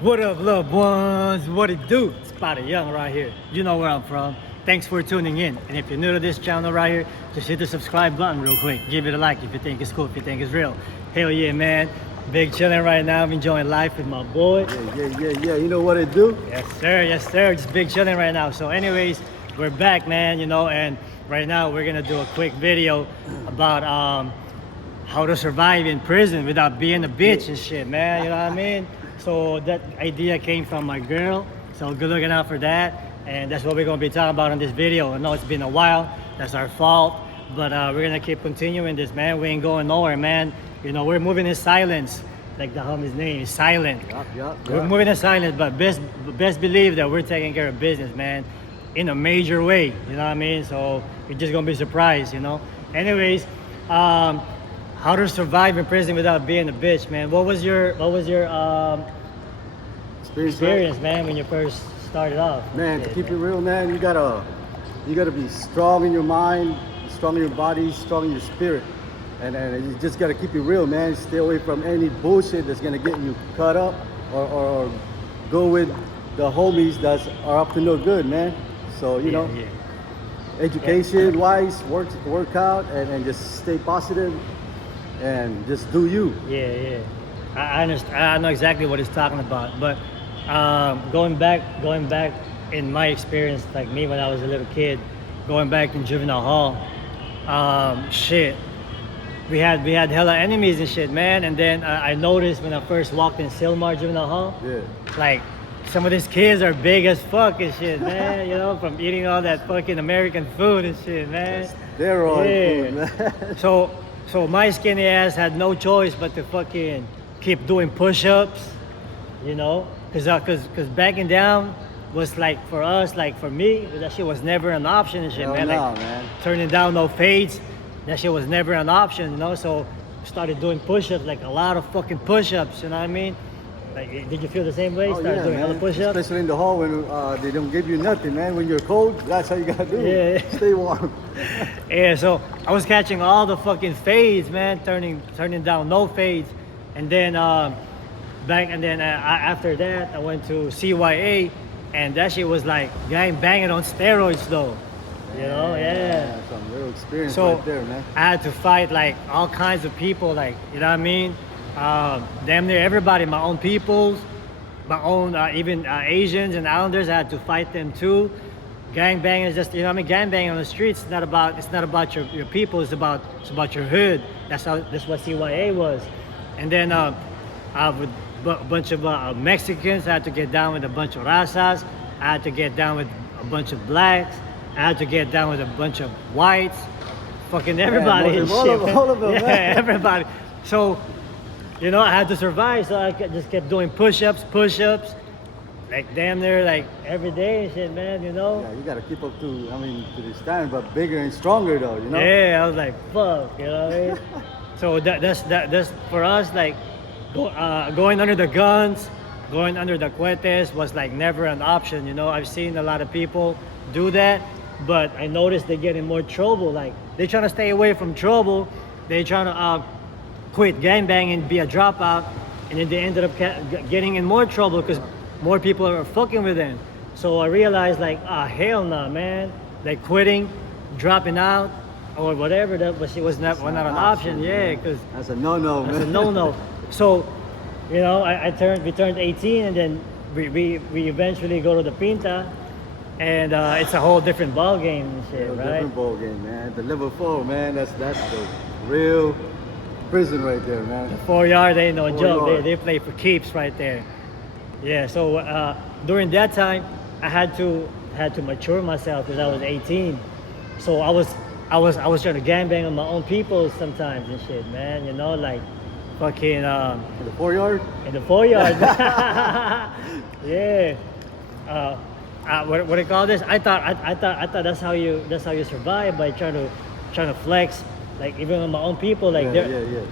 What up, loved ones? What it do? Spotted Young right here. You know where I'm from. Thanks for tuning in. And if you're new to this channel right here, just hit the subscribe button real quick. Give it a like if you think it's cool, if you think it's real. Hell yeah, man. Big chilling right now. I'm enjoying life with my boy. Yeah. You know what it do? Yes, sir. Yes, sir. Just big chilling right now. So anyways, we're back, man, and right now we're going to do a quick video about how to survive in prison without being a bitch and shit, man. You know what I mean? So that idea came from my girl. So good looking out for that. And that's what we're going to be talking about in this video. I know it's been a while. That's our fault. But we're going to keep continuing this, man. We ain't going nowhere, man. You know, we're moving in silence. Like the homie's name is silent. We're moving in silence, but best believe that we're taking care of business, man, in a major way. You know what I mean? So you're just going to be surprised, Anyways, how to survive in prison without being a bitch, man. What was your experience, man, when you first started off? Man, to keep it real, man, you gotta be strong in your mind, strong in your body, strong in your spirit. And you just gotta keep it real, man. Stay away from any bullshit that's gonna get you cut up or go with the homies that are up to no good, man. So, education wise, work out and just stay positive and just do you. Yeah. I understand. I know exactly what he's talking about. But going back in my experience, like me when I was a little kid, going back in juvenile hall, shit. We had hella enemies and shit, man. And then I noticed when I first walked in Silmar Juvenile Hall, like some of these kids are big as fuck and shit, man. From eating all that fucking American food and shit, man. Steroid food, man. So my skinny ass had no choice but to fucking keep doing push-ups, because backing down was like for us, like for me, that shit was never an option and shit, man. Man. Turning down no fades, that shit was never an option, So started doing push-ups, like a lot of fucking push-ups, you know what I mean? Like, did you feel the same way? Started doing hella push-ups? Especially in the hall when they don't give you nothing, man. When you're cold, that's how you gotta do it. Stay warm. Yeah, so I was catching all the fucking fades, man, turning down no fades. And then after that, I went to CYA, and that shit was like gang banging on steroids, though. Some real experience right there, man. I had to fight like all kinds of people, like, you know what I mean? Damn near everybody, my own peoples, my own even Asians and Islanders. I had to fight them too. Gang banging is just, gang banging on the streets. It's not about your people. It's about your hood. That's what CYA was. And then with a bunch of Mexicans, I had to get down with a bunch of razas. I had to get down with a bunch of blacks. I had to get down with a bunch of whites. Fucking everybody and shit. All of them, man. Everybody. So, I had to survive, so I just kept doing push-ups, like damn near like every day and shit, man, Yeah, you gotta keep up to the standard, but bigger and stronger though, Yeah, I was like, fuck, what I mean? So that's for us, like, going under the guns, going under the cuetes was like never an option, I've seen a lot of people do that, but I noticed they get in more trouble. Like, they trying to stay away from trouble. They trying to quit gangbanging, be a dropout, and then they ended up getting in more trouble because more people are fucking with them. So I realized, like, hell no, man. Like, quitting, dropping out, or whatever, was not an option. Yeah, because that's a no-no, man. That's a no-no. So, we turned 18, and then we eventually go to the Pinta, and it's a whole different ball game and shit, right? Different ball game, man. The level 4, man. That's the real prison right there, man. The 4 yard ain't no joke. They play for keeps right there. Yeah. So during that time, I had to mature myself because I was 18. So I was trying to gangbang on my own people sometimes and shit, man. Like fucking in the 4 yard. In the 4 yard. Yeah. What do you call this? I thought that's how you survive, by trying to flex. Like, even on my own people, like,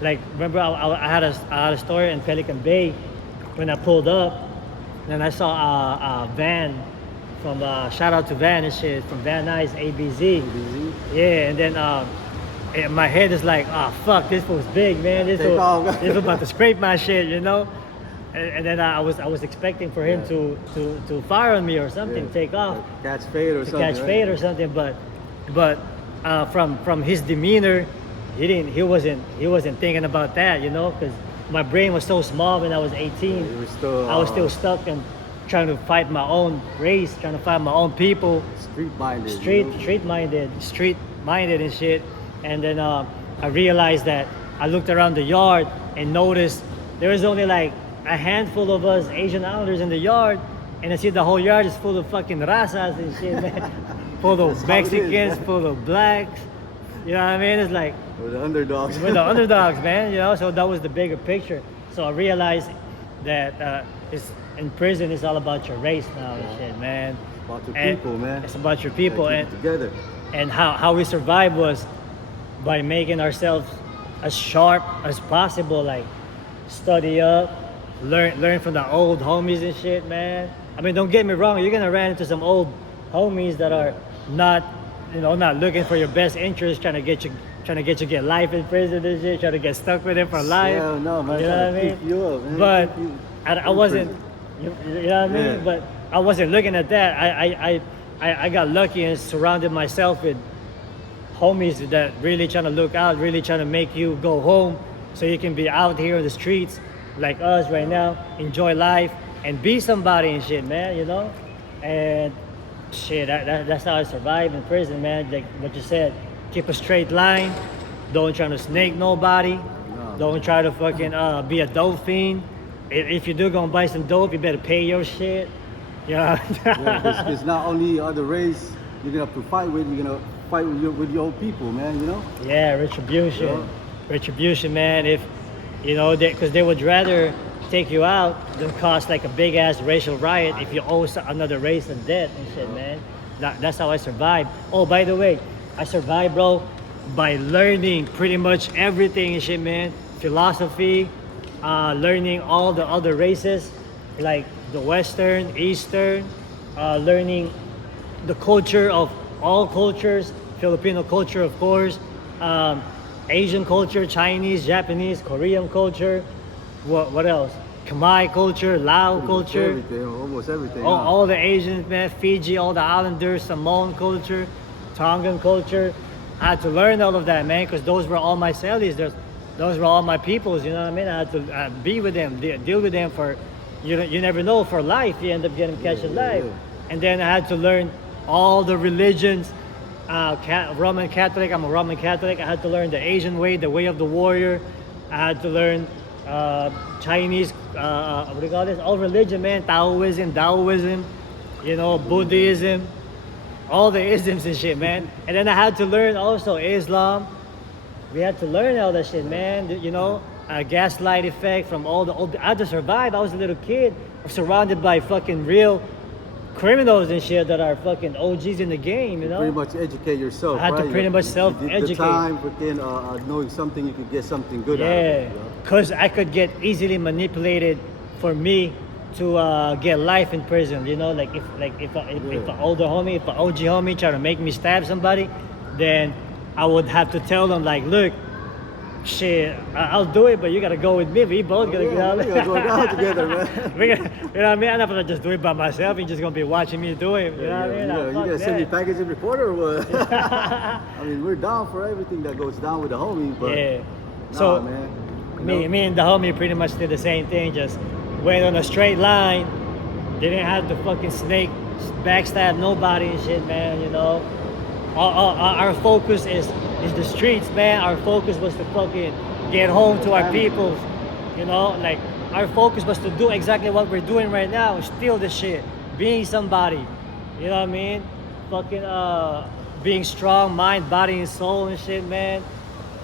like, remember I had a story in Pelican Bay when I pulled up, and I saw a van from shout out to Van and shit, from Van Nuys ABZ. Yeah, and then my head is like, fuck, this was big, man. This was about to scrape my shit, and then I was expecting for him Yeah. to fire on me or something, Yeah. take off. Like catch fade or To something. catch right? fade or something, but from his demeanor, he wasn't thinking about that, you know, because my brain was so small when I was 18. You were still, I was still stuck and trying to fight my own race, trying to find my own people, street minded. street minded and shit. And then I realized that I looked around the yard and noticed there was only like a handful of us Asian Islanders in the yard, and I see the whole yard is full of fucking razas and shit, man. Full That's of how it is, Mexicans, man. full of blacks. You know what I mean? It's like We're the underdogs. we're the underdogs, man. You know, so that was the bigger picture. So I realized that it's in prison. It's all about your race now and shit, man. About your And people, man. It's about your Gotta people, keep and it together. how we survived was by making ourselves as sharp as possible. Like study up, learn from the old homies and shit, man. I mean, don't get me wrong. You're gonna run into some old homies that are not, not looking for your best interest, trying to get you get life in prison and shit, trying to get stuck with it for life. Yeah, no, man. You know what I Trying to keep mean? you up, man. But Keep you I in wasn't, prison. you know what I mean? Yeah. But I wasn't looking at that. I got lucky and surrounded myself with homies that really trying to look out, really trying to make you go home so you can be out here in the streets like us right now, enjoy life and be somebody and shit, man, you know? And shit, that's how I survived in prison, man. Like what you said, keep a straight line, don't try to snake nobody, don't try to fucking be a dope fiend. If you do gonna buy some dope, you better pay your shit. Yeah. Because not only are the race you're gonna have to fight with, you're gonna fight with your own people, man. You know. Yeah, retribution. Yeah. Retribution, man. If, because they would rather take you out than cause like a big ass racial riot if you owe another race a debt and shit, man. That's how I survived. Oh, by the way, I survived, bro, by learning pretty much everything and shit, man. Philosophy, learning all the other races, like the Western, Eastern, learning the culture of all cultures, Filipino culture, of course, Asian culture, Chinese, Japanese, Korean culture. What else? Khmer culture, Lao culture, Everything, almost everything. all the Asians, man, Fiji, all the Islanders, Samoan culture, Tongan culture. I had to learn all of that, man, because those were all my cellies. Those were all my peoples, you know what I mean? I had to be with them, deal with them for, you never know, for life. You end up catching life. yeah. And then I had to learn all the religions. Roman Catholic, I'm a Roman Catholic. I had to learn the Asian way, the way of the warrior. I had to learn Chinese, what do you call this? All religion, man. Taoism, Buddhism, all the isms and shit, man. And then I had to learn also Islam. We had to learn all that shit, man. Gaslight effect from all the old. I had to survive. I was a little kid, surrounded by fucking real criminals and shit that are fucking OGs in the game, you know? Pretty much educate yourself. I had to right? pretty much The self-educate. time within knowing something, you could get something good out of Yeah, it. You know? because I could get easily manipulated for me to get life in prison. You know, like if an older homie, if an OG homie try to make me stab somebody, then I would have to tell them like, look, shit, I'll do it, but you gotta go with me. We both gotta get out. We gotta go down together, man. You know what I mean? I'm not gonna just do it by myself. You're just gonna be watching me do it. You know what I mean? You Fuck gotta send me that. package every quarter or what? I mean, we're down for everything that goes down with the homie, but Yeah. nah, So man. You me know? me and the homie pretty much did the same thing. Just went on a straight line. Didn't have to fucking backstab nobody and shit, man. You know, our focus is the streets, man. Our focus was to fucking get home to our peoples. You know, like our focus was to do exactly what we're doing right now, steal the shit, being somebody. You know what I mean? Fucking being strong, mind, body, and soul and shit, man.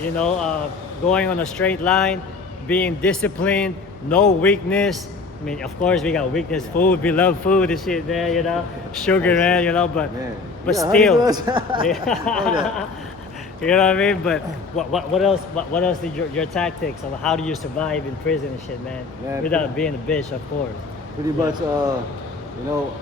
You know, going on a straight line, being disciplined, no weakness. I mean, of course, we got weakness, food. We love food and shit, man. You know, sugar, man. You know, but Man. but Yeah, still, honey does. yeah. You know what I mean? But what else? What else did your tactics of how do you survive in prison and shit, man? Yeah, Without being a bitch, of course. Pretty much, you know,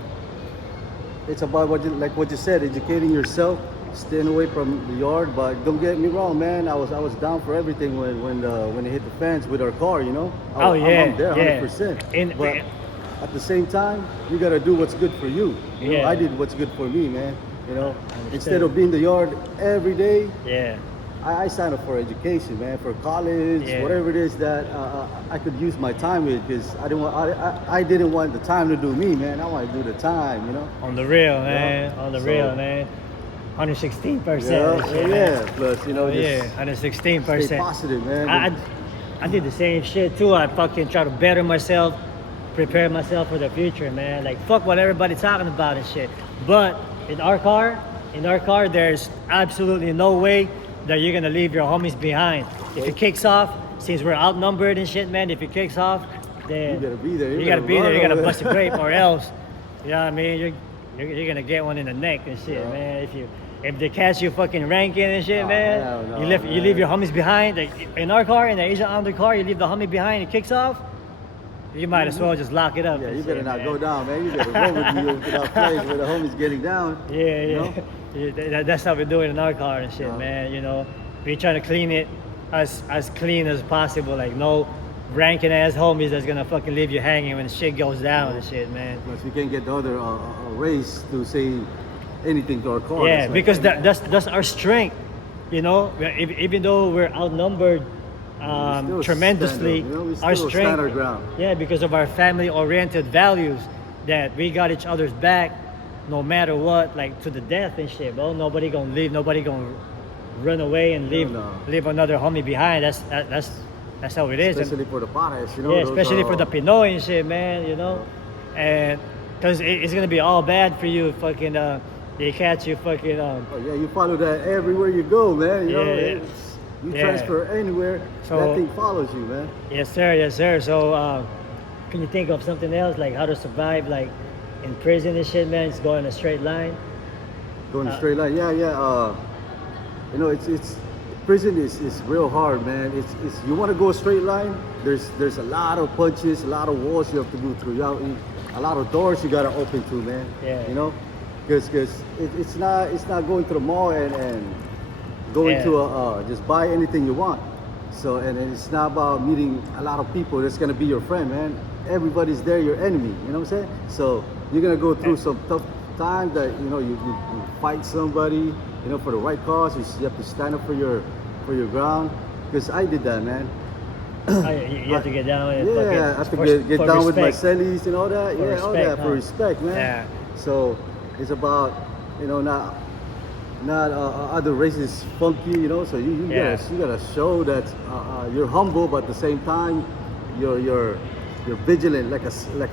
it's about what you said, educating yourself staying away from the yard. But don't get me wrong, man. I was down for everything when it hit the fence with our car. You know. Oh, yeah, I'm there, yeah. 100%. But at the same time, you gotta do what's good for you. You know, Yeah. I did what's good for me, man. You know, Understood. instead of being in the yard every day, Yeah. I signed up for education, man, for college, Yeah. whatever it is that I could use my time with, because I didn't want the time to do me, man. I want to do the time, you know. On the real, man. On the So- real, man. 116%. Yeah. Plus, you know, Oh, yeah, just 116%. stay positive, man. I did the same shit too. I fucking try to better myself, prepare myself for the future, man. Like fuck what everybody's talking about and shit. But in our car, there's absolutely no way that you're gonna leave your homies behind. If it kicks off, since we're outnumbered and shit, man, if it kicks off, then You gotta be there. You gotta be there. run You gotta over bust a there. grape, or else, you know what I mean. You're gonna get one in the neck and shit, Yeah. man. If they catch you fucking ranking and shit, Oh, man, hell no, you leave man. your homies behind. Like in our car, in the Asian Under car, you leave the homie behind. It kicks off. You might as well just lock it up. Yeah, and you better shit, not man. go down, man. You better roll with me over to that place where the homies getting down. Yeah, you yeah. know? That's how we do it in our car and shit, Yeah. man. You know, we try to clean it as clean as possible. Like no ranking ass homies that's gonna fucking leave you hanging when shit goes down and shit, man. Plus, we can't get the other race to say anything to our car. Yeah, That's like- because that's our strength. You know, even though we're outnumbered still tremendously, stand up, you know, we our still strength. stand our ground. Yeah, because of our family-oriented values, that we got each other's back, no matter what, like to the death and shit, bro. Nobody gonna leave. Nobody gonna run away and leave no. leave another homie behind. That's how it is. And- especially for the potash, you know. yeah, those especially for are- the Pinoy and shit, man. You know, and because it's gonna be all bad for you, fucking. They catch you, fucking. Oh, yeah, you follow that everywhere you go, man. You know, Yeah. you Yeah. transfer anywhere, So- that thing follows you, man. Yes, sir. Yes, sir. So, can you think of something else, like how to survive, like in prison and shit, man? It's going in a straight line. Going a straight line, yeah. You know, it's prison is real hard, man. It's you want to go a straight line. There's a lot of punches, a lot of walls you have to go through. A lot of doors you gotta open to, man. Yeah. You know, because it's not going to the mall and going Yeah. to just buy anything you want. So and it's not about meeting a lot of people that's gonna be your friend, man. Everybody's there, your enemy. You know what I'm saying? So you're gonna go through some tough times that you know you fight somebody, you know, for the right cause. You have to stand up for your ground. Because I did that, man. You have to get down and Yeah, I have fucking, to get for down with my respect. cellies and all that. For Yeah, all respect, that for huh? respect, man. Yeah. So it's about, you know, not other races funk you, you know. So you Yeah. gotta show that you're humble, but at the same time you're vigilant like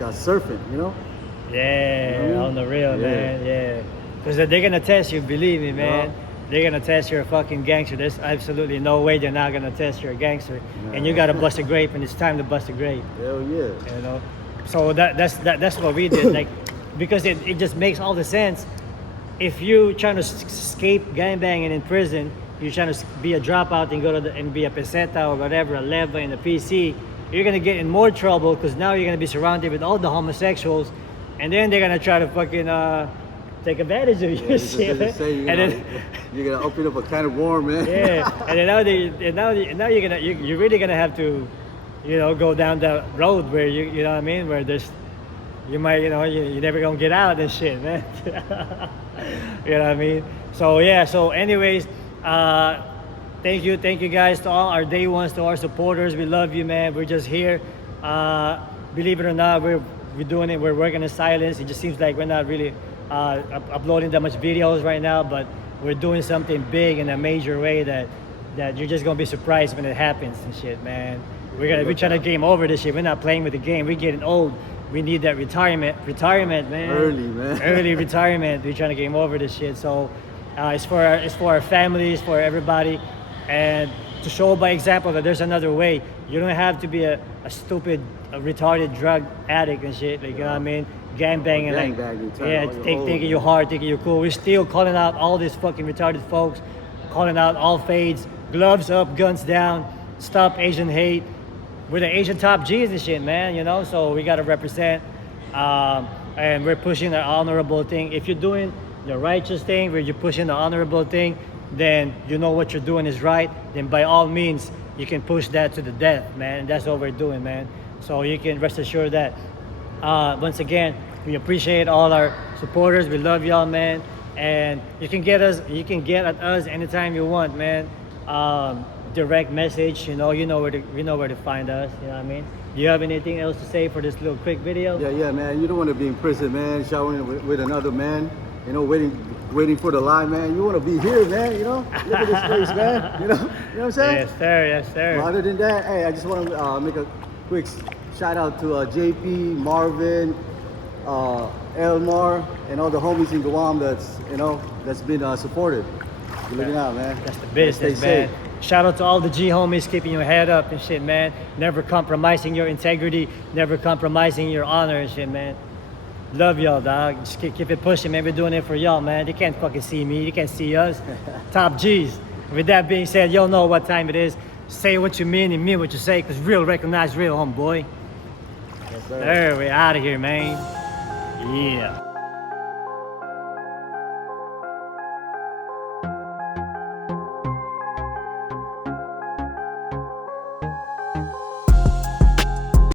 a serpent, you know. Yeah, Mhm. on the real, Yeah. man. Yeah, because they're gonna test you. Believe me, man. Yeah. They're gonna test you're a fucking gangster. There's absolutely no way they're not gonna test you're a gangster. And you gotta bust a grape, and it's time to bust a grape. Hell yeah. You know, so that's what we did. Like, because it just makes all the sense. If you trying to escape gangbanging in prison, you're trying to be a dropout and go to and be a peseta or whatever, a leva in the PC, you're gonna get in more trouble because now you're gonna be surrounded with all the homosexuals, and then they're gonna try to fucking take advantage of you. Yeah, just say, you and know, then, you're gonna open up a can of worm, man. yeah, and then now you're really gonna have to, you know, go down that road where you know what I mean, where you might, you know, you never gonna get out and shit, man. You know what I mean? So yeah. So anyways, thank you guys, to all our day ones, to our supporters. We love you, man. We're just here. Believe it or not, we're doing it. We're working in silence. It just seems like we're not really uploading that much videos right now, but we're doing something big in a major way that you're just gonna be surprised when it happens and shit, man. We're trying to game over this shit. We're not playing with the game. We're getting old. We need that retirement, man. Early, man. Early retirement. We're trying to game over this shit. So it's for our families, for everybody, and to show by example that there's another way. You don't have to be a stupid, a retarded drug addict and shit. Like, you know what I mean? Gangbanging, like, Gangbanging, yeah, you're old, thinking you're hard, thinking you're cool. We're still calling out all these fucking retarded folks, calling out all fades, gloves up, guns down, stop Asian hate. We're the Asian top G's and shit, man, you know, so we gotta represent, and we're pushing the honorable thing. If you're doing the righteous thing, where you're pushing the honorable thing, then you know what you're doing is right, then by all means, you can push that to the death, man. And that's what we're doing, man. So you can rest assured that, once again, we appreciate all our supporters. We love y'all, man. And you can get at us anytime you want, man. Direct message, you know where to find us. You know what I mean? Do you have anything else to say for this little quick video? Yeah, man. You don't want to be in prison, man, showering with another man, you know, waiting for the line, man. You want to be here, man, you know? Look at this place, man. You know what I'm saying? Yes, sir. Yes, sir. Well, other than that, hey, I just want to make a quick shout out to JP, Marvin, Elmar, and all the homies in Guam that's been supportive. You're looking out, man. That's the business, Stay man. safe. Shout out to all the G homies keeping your head up and shit, man. Never compromising your integrity, never compromising your honor and shit, man. Love y'all, dog. Just keep it pushing, man. We're doing it for y'all, man. They can't fucking see me. They can't see us. Top G's. With that being said, y'all know what time it is. Say what you mean and mean what you say, because real recognize real, homeboy. Yes, sir. There, we're out of here, man. Yeah.